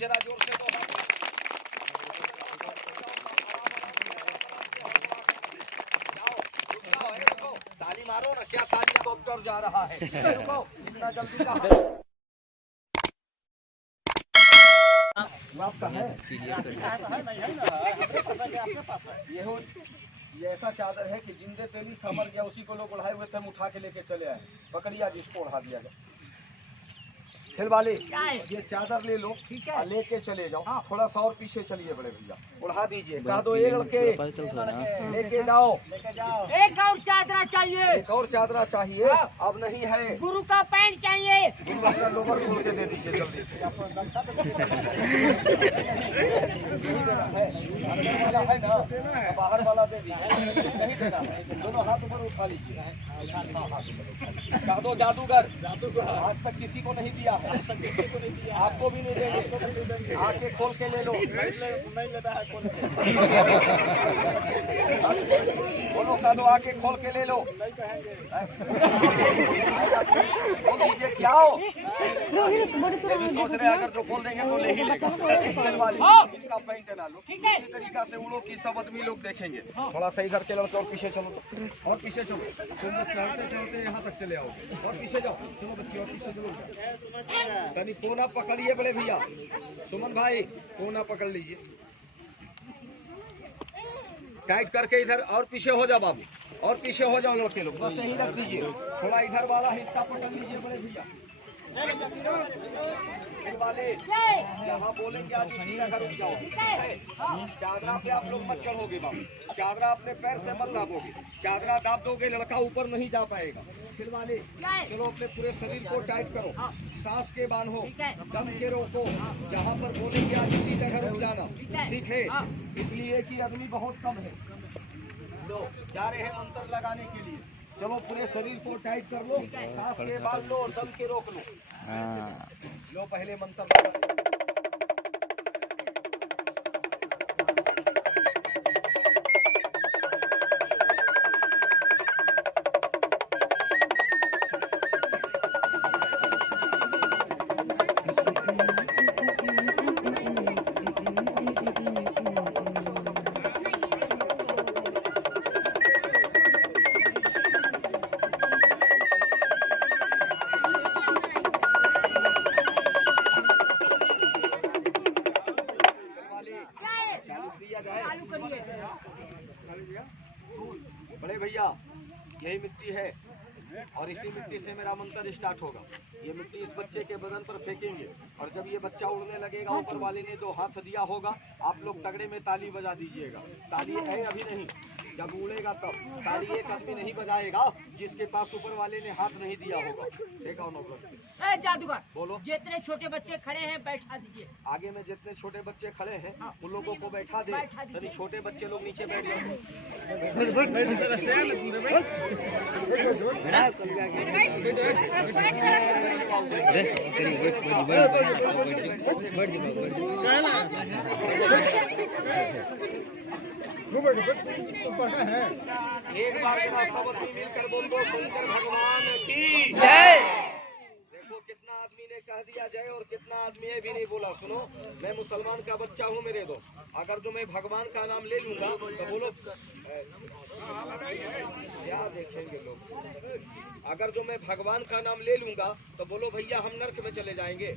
जरा जोर से दो। ताली मारो ना, क्या ताली डॉक्टर जा रहा है। रुको, इतना जल्दी का आपका है ये ऐसा चादर है कि जिंदे तेली समर गया, उसी को लोग उड़ाए हुए थे, हम उठा के लेके चले आए। पकड़िया जिसको उड़ा दिया गया। खेल वाले ये चादर ले लो, ठीक है, लेके चले जाओ। हाँ। थोड़ा सा और पीछे चलिए बड़े भैया, उड़ा दीजिए। कह दो एक लड़के लेके जाओ, एक और चादरा चाहिए, एक और चादरा चाहिए। अब नहीं है, गुरु का पैंट चाहिए, गुरु का लोवर खोल के दे दीजिए जल्दी से। है ना, बाहर वाला दे दीजिए, नहीं देना है। दोनों हाथ ऊपर उठा लीजिए। कह दो जादूगर, आज तक किसी को नहीं दिया है, आपको भी नहीं देंगे। आके खोल के ले लो। नहीं लेना है, खोल के बोलो। कह दो आके खोल के ले लो। नहीं कहेंगे, बोल दीजिए क्या हो। ये भी सोच रहे हैं अगर जो खोल देंगे तो ले ही लेगा। इनका पैंट ना लो, इसी तरीका से उड़ो कि सब आदमी लोग देखेंगे। थोड़ा सा इधर के लड़के और पीछे चलो, तो और पीछे चलो। तुम लोग चलते चलते यहाँ तक चले आओगे, और पीछे जाओ। चलो बच्चे और पीछे चलो। तनी कोना पकड़िए बड़े भैया, सुमन भाई कोना पकड़ लीजिए टाइट करके। इधर और पीछे हो जाओ बाबू, और पीछे हो जाओ लड़के लोग, बस यही रख दीजिए। थोड़ा इधर वाला हिस्सा पकड़ लीजिए बड़े भैया। वाले जहाँ बोलेंगे आज उसी का घर उठ जाओगे। चादरा पे आप लोग मत चढ़ोगे बाबू, चादरा अपने पैर से मत दाबोगे। चादरा दाब दोगे लड़का ऊपर नहीं जा पाएगा। फिर वाले चलो अपने पूरे शरीर को टाइट करो, सांस के बांधो, दम के रोको। जहाँ पर बोलेंगे आज उसी का घर उठ जाना, ठीक है। इसलिए कि आदमी बहुत कम है, लोग जा रहे हैं मंत्र लगाने के लिए। चलो पूरे शरीर को टाइट कर लो, सांस के बांध लो और दम के रोक लो। लो पहले मंत्र लगा। बड़े भैया यही मिट्टी है और इसी मिट्टी से मेरा मंत्र स्टार्ट होगा। ये मिट्टी इस बच्चे के बदन पर फेंकेंगे और जब ये बच्चा उड़ने लगेगा, ऊपर वाले ने 2 हाथ दिया होगा, आप लोग तगड़े में ताली बजा दीजिएगा। ताली है अभी नहीं, जब उड़ेगा तब। ताली एक आदमी नहीं बजाएगा जिसके पास ऊपर वाले ने हाथ नहीं दिया होगा। ठीक है जादूगर, बोलो। जितने छोटे बच्चे खड़े हैं बैठा दीजिए। आगे में जितने छोटे बच्चे खड़े हैं उन लोगों को बैठा दे। तभी छोटे बच्चे लोग नीचे बैठ जाओ। एक बार मेरा सब आदमी मिलकर बोल दो शंकर भगवान की जय। देखो कितना आदमी ने कह दिया जय और कितना आदमी ने भी नहीं बोला। सुनो, मैं मुसलमान का बच्चा हूँ मेरे दोस्त। अगर जो मैं भगवान का नाम ले लूंगा तो बोलो क्या देखेंगे लोग। अगर जो मैं भगवान का नाम ले लूंगा तो बोलो भैया हम नर्क में चले जाएंगे।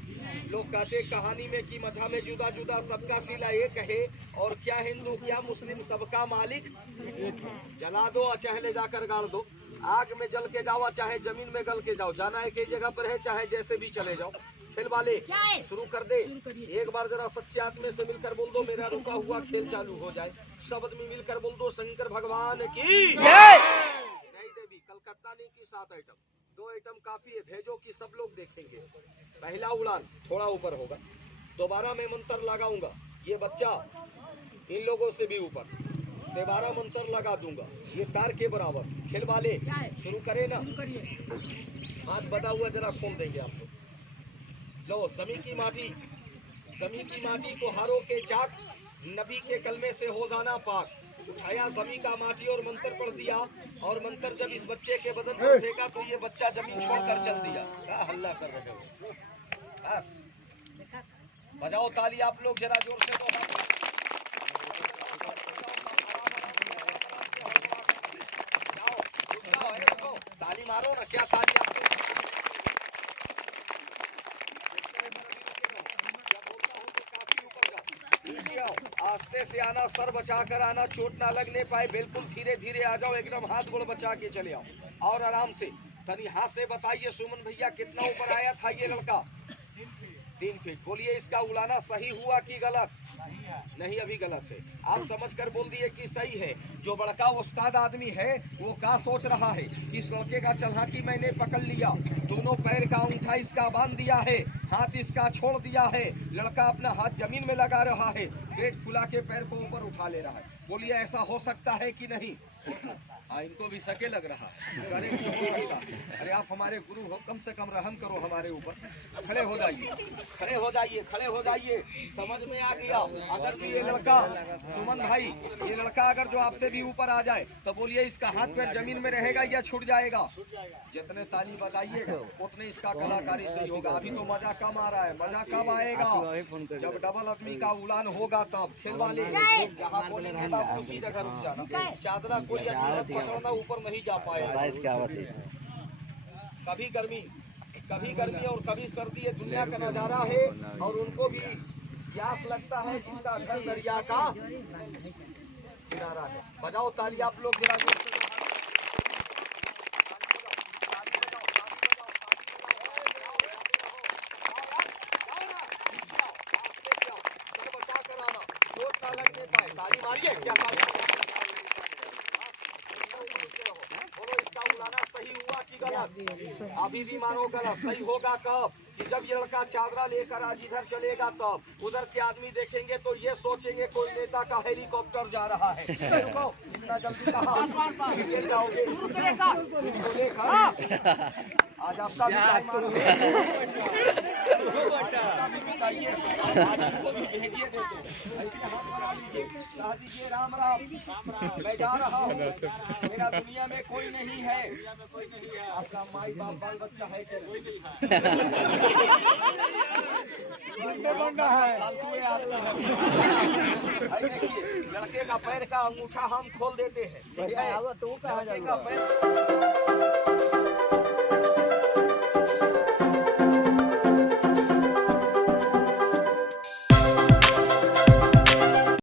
लोग कहते कहानी में कि मजहब में जुदा जुदा सबका सिला एक है, और क्या हिंदू क्या मुस्लिम सबका मालिक। जला दो चाहे ले जाकर गाड़ दो, आग में जल के जाओ चाहे जमीन में गल के जाओ, जाना एक ही जगह पर है चाहे जैसे भी चले जाओ। खेल वाले शुरू कर दे। एक बार जरा सच्चे आत्मे से मिलकर बोल दो मेरा रुका हुआ खेल चालू हो जाए। शब्द में मिलकर बोल दो शंकर भगवान की जय। देवी कलकत्ता ने की 7 आइटम, 2 आइटम काफी है, भेजो कि सब लोग देखेंगे। पहला उड़ान थोड़ा ऊपर होगा, दोबारा मैं मंत्र लगाऊंगा, ये बच्चा इन लोगों से भी ऊपर, दोबारा मंत्र लगा दूंगा ये तार के बराबर। खेल वाले शुरू करे ना, हाथ बदा हुआ जरा खोल देंगे आप लोग। लो जमीन की माटी को हारों के चाक, नबी के कलमे से हो जाना पाक। उठाया जमीन का माटी और मंत्र पढ़ दिया, और मंत्र जब इस बच्चे के बदन पर फेंका तो ये बच्चा जमीन छोड़कर चल दिया। क्या हल्ला कर रहे हो, बस बजाओ ताली आप लोग जरा जोर से दो हाथ। जाओ, रुक जाओ, रुको, ताली मारो ना, क्या ताली आप लोग? आस्ते से आना, सर बचा कर आना, चोट ना लगने पाए, बिल्कुल धीरे धीरे आ जाओ, एकदम हाथ गोड़ बचा के चले आओ और आराम से। तनी हाथ से बताइए सुमन भैया कितना ऊपर आया था ये लड़का? 3 फीट। बोलिए इसका उड़ाना सही हुआ कि गलत? नहीं, अभी गलत है। आप समझकर बोल दिए कि सही है। जो बड़का उस्ताद आदमी है वो क्या सोच रहा है कि इस लड़के का चलहाकी मैंने पकड़ लिया, दोनों पैर का अंगूठा इसका बांध दिया है, हाथ इसका छोड़ दिया है, लड़का अपना हाथ जमीन में लगा रहा है, पेट फुला के पैर को ऊपर उठा ले रहा है। बोलिए ऐसा हो सकता है कि नहीं? हाँ, इनको भी सके लग रहा है। अरे हो सकता। अरे आप हमारे गुरु हो, कम से कम रहम करो हमारे ऊपर। खड़े हो जाइए, खड़े हो जाइए, खड़े हो जाइए। समझ में आ गया? अगर भी ये लड़का सुमन भाई, ये लड़का अगर जो आपसे भी ऊपर आ जाए तो बोलिए इसका हाथ पैर जमीन में रहेगा या छूट जाएगा? जितने ताली बजाइएगा उतने इसका कलाकारी सही होगा। अभी तो मजा कम आ रहा है, मजा कब आएगा? जब डबल आदमी का उड़ान होगा तब। खेल वाले जहाँ बोलेंगे बाबू उसी जगह रुक जाना। चादरा कोई पकड़ना ऊपर नहीं जा पाएगा। कभी गर्मी और कभी सर्दी, ये दुनिया का नजारा है। और उनको भी प्यास लगता है जिनका घर दरिया का किनारा है। बजाओ ताली आप लोग जरा। बचा कर आना, चोट ना लगने पाए। ताली मारिए, क्या ताली? बोलो इसका उड़ाना सही हुआ कि गलत? अभी भी मानो गलत। सही होगा कब? कि जब ये लड़का चादरा लेकर आज इधर चलेगा तब। उधर के आदमी देखेंगे तो ये सोचेंगे कोई नेता का हेलीकॉप्टर जा रहा है। रुको, इतना जल्दी कहाँ गिर जाओगे? आज आपका भी टाइम आ रहा है। बताइए, आज इनको भी भेजिए देते। ऐसे हाथ बढ़ा लीजिए, कह दीजिए राम राम, मैं जा रहा हूँ, मेरा दुनिया में कोई नहीं है। आपका माई बाप बाल बच्चा है कि नहीं? फालतू है आप लोग। देखिए, लड़के का पैर का अंगूठा हम खोल देते हैं। लड़के का पैर